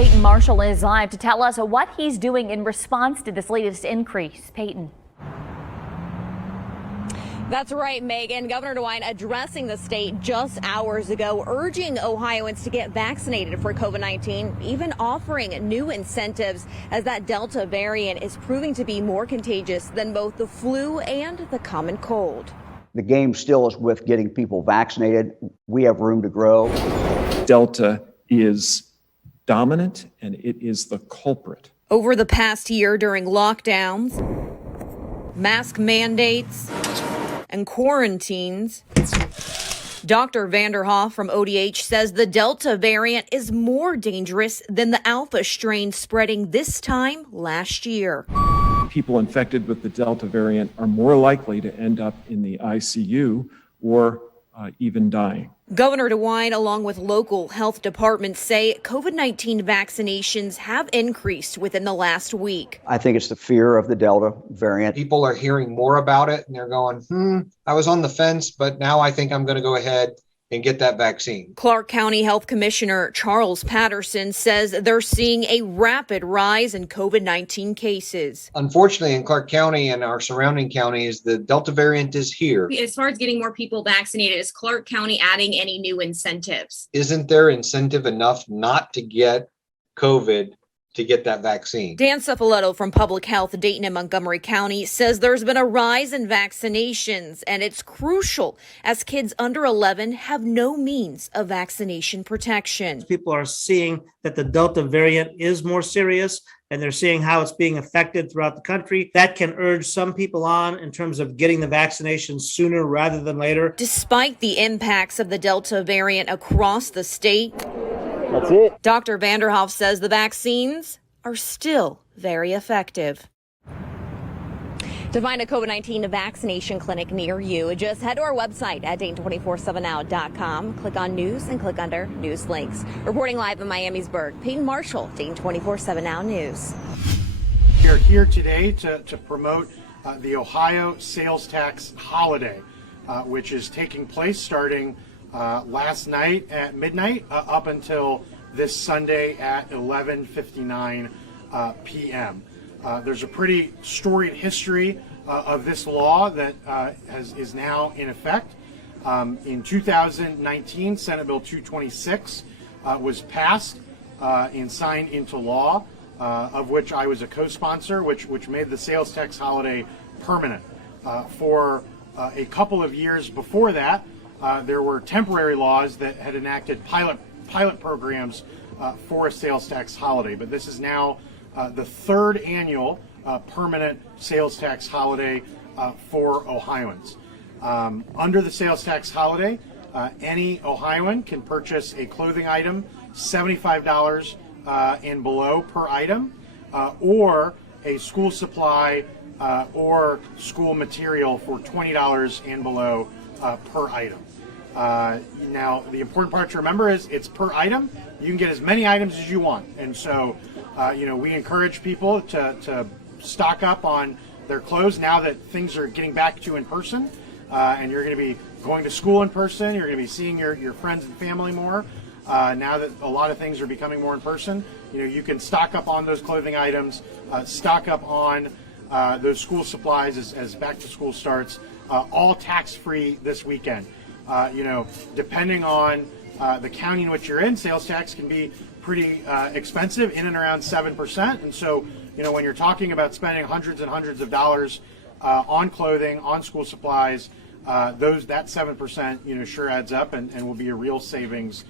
Peyton Marshall is live to tell us what he's doing in response to this latest increase. Peyton. That's right, Megan. Governor DeWine addressing the state just hours ago, urging Ohioans to get vaccinated for COVID-19, even offering new incentives as that Delta variant is proving to be more contagious than both the flu and the common cold. The game still is with getting people vaccinated. We have room to grow. Delta is dominant and it is the culprit. Over the past year during lockdowns, mask mandates, and quarantines, Dr. Vanderhoff from ODH says the Delta variant is more dangerous than the Alpha strain spreading this time last year. People infected with the Delta variant are more likely to end up in the ICU or even dying. Governor DeWine, along with local health departments, say COVID-19 vaccinations have increased within the last week. I think it's the fear of the Delta variant. People are hearing more about it and they're going, I was on the fence, but now I think I'm going to go ahead and get that vaccine. Clark County Health Commissioner Charles Patterson says they're seeing a rapid rise in COVID-19 cases. Unfortunately, in Clark County and our surrounding counties, the Delta variant is here. As far as getting more people vaccinated, is Clark County adding any new incentives? Isn't there incentive enough not to get COVID to get that vaccine? Dan Suffoletto from Public Health Dayton and Montgomery County says there's been a rise in vaccinations, and it's crucial as kids under 11 have no means of vaccination protection. People are seeing that the Delta variant is more serious, and they're seeing how it's being affected throughout the country. That can urge some people on in terms of getting the vaccination sooner rather than later. Despite the impacts of the Delta variant across the state, That's it. Dr. Vanderhoff says the vaccines are still very effective. To find a COVID-19 vaccination clinic near you, just head to our website at Dayton247now.com. Click on news and click under news links. Reporting live in Miamisburg, Peyton Marshall, Dayton 24/7 Now News. We are here today to promote the Ohio sales tax holiday, which is taking place starting last night at midnight up until this Sunday at 11:59 p.m. There's a pretty storied history of this law that is now in effect. In 2019, Senate Bill 226 was passed and signed into law, of which I was a co-sponsor, which made the sales tax holiday permanent. For a couple of years before that, there were temporary laws that had enacted pilot programs for a sales tax holiday, but this is now the third annual permanent sales tax holiday for Ohioans. Under the sales tax holiday, any Ohioan can purchase a clothing item $75 and below per item, or a school supply or school material for $20 and below per item. Now, the important part to remember is it's per item. You can get as many items as you want. And so, we encourage people to stock up on their clothes now that things are getting back to in person. And you're going to be going to school in person. You're going to be seeing your friends and family more. Now that a lot of things are becoming more in person, you can stock up on those clothing items, stock up on those school supplies as back to school starts, all tax-free this weekend. Depending on the county in which you're in, sales tax can be pretty expensive, in and around 7%. And so, when you're talking about spending hundreds and hundreds of dollars on clothing, on school supplies, that 7%, sure adds up and will be a real savings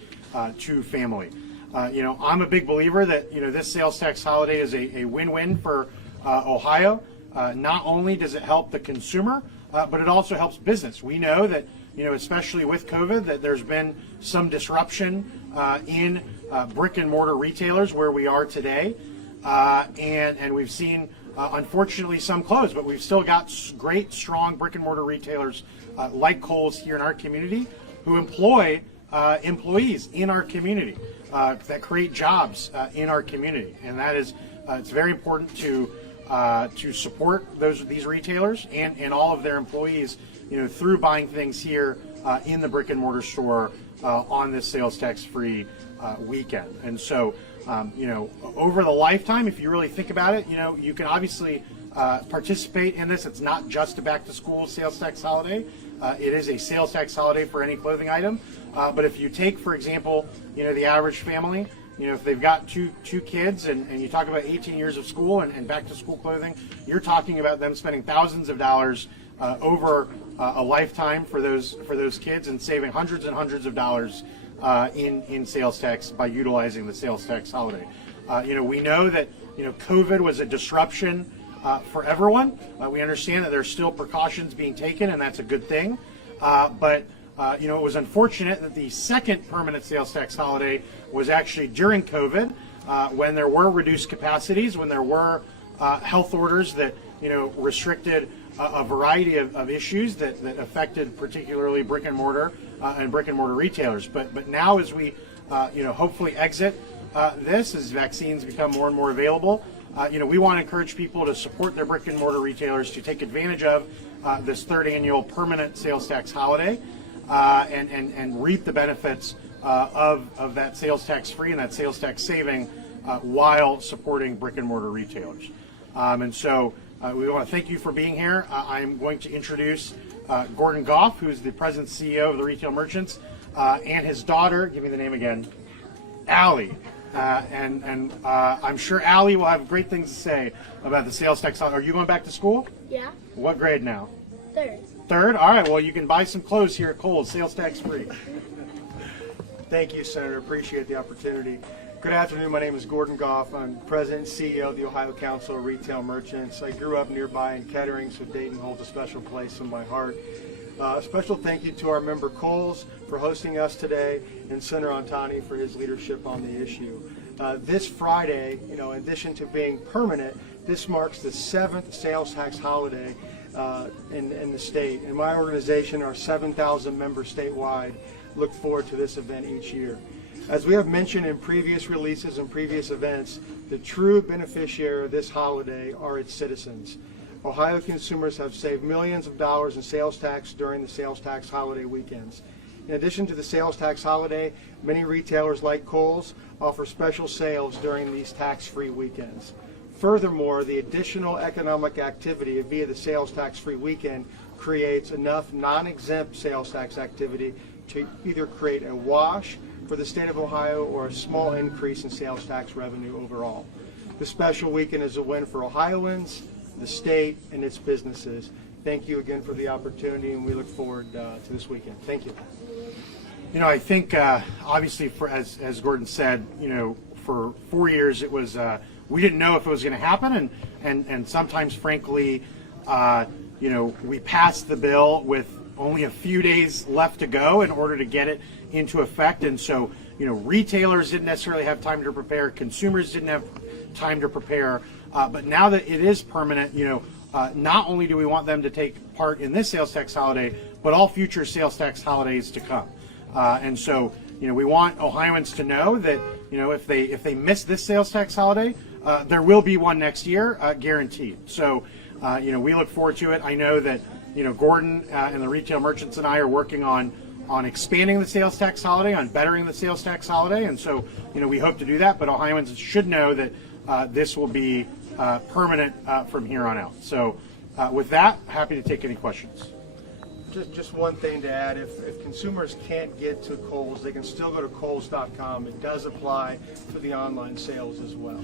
to family. I'm a big believer that, this sales tax holiday is a win-win for Ohio. Not only does it help the consumer, but it also helps business. We know that, especially with COVID, that there's been some disruption in brick and mortar retailers where we are today. And we've seen, unfortunately, some close, but we've still got great, strong brick and mortar retailers like Kohl's here in our community who employ employees in our community that create jobs in our community. And that is, it's very important to support these retailers and all of their employees, through buying things here in the brick and mortar store on this sales tax free weekend. And so, over the lifetime, if you really think about it, you can obviously participate in this. It's not just a back to school sales tax holiday. It is a sales tax holiday for any clothing item. But if you take, for example, the average family, if they've got two kids and you talk about 18 years of school and back to school clothing, you're talking about them spending thousands of dollars over a lifetime for those kids and saving hundreds and hundreds of dollars in sales tax by utilizing the sales tax holiday. We know that COVID was a disruption for everyone. We understand that there's still precautions being taken, and that's a good thing. But it was unfortunate that the second permanent sales tax holiday was actually during COVID, when there were reduced capacities, when there were health orders that restricted a variety of issues that affected particularly brick and mortar retailers. But now, as we hopefully exit this, as vaccines become more and more available, we want to encourage people to support their brick and mortar retailers to take advantage of this third annual permanent sales tax holiday and reap the benefits of that sales tax free and that sales tax saving while supporting brick and mortar retailers. And so we want to thank you for being here. I'm going to introduce Gordon Goff, who's the president and CEO of the Retail Merchants, and his daughter, give me the name again, Allie. And I'm sure Allie will have great things to say about the sales tax. Are you going back to school? Yeah. What grade now? Third. Third? All right, well, you can buy some clothes here at Kohl's, sales tax free. Thank you, Senator. Appreciate the opportunity. Good afternoon. My name is Gordon Goff. I'm President and CEO of the Ohio Council of Retail Merchants. I grew up nearby in Kettering, so Dayton holds a special place in my heart. A special thank you to our member Kohl's for hosting us today, and Senator Antani for his leadership on the issue. This Friday, in addition to being permanent, this marks the 7th sales tax holiday in the state. And my organization, our 7,000 members statewide, look forward to this event each year. As we have mentioned in previous releases and previous events, the true beneficiary of this holiday are its citizens. Ohio consumers have saved millions of dollars in sales tax during the sales tax holiday weekends. In addition to the sales tax holiday, many retailers like Kohl's offer special sales during these tax-free weekends. Furthermore, the additional economic activity via the sales tax-free weekend creates enough non-exempt sales tax activity to either create a wash for the state of Ohio or a small increase in sales tax revenue overall. The special weekend is a win for Ohioans, the state, and its businesses. Thank you again for the opportunity, and we look forward to this weekend. Thank you. I think obviously, as Gordon said, for 4 years it was we didn't know if it was going to happen, and sometimes, frankly, we passed the bill with only a few days left to go in order to get it into effect, and so retailers didn't necessarily have time to prepare, consumers didn't have time to prepare, but now that it is permanent, not only do we want them to take part in this sales tax holiday, but all future sales tax holidays to come. And so, we want Ohioans to know that, if they miss this sales tax holiday, there will be one next year, guaranteed. So, we look forward to it. I know that, Gordon and the Retail Merchants and I are working on expanding the sales tax holiday, on bettering the sales tax holiday. And so, we hope to do that. But Ohioans should know that this will be permanent from here on out. So, with that, happy to take any questions. Just one thing to add, if consumers can't get to Kohl's, they can still go to Kohls.com. It does apply to the online sales as well.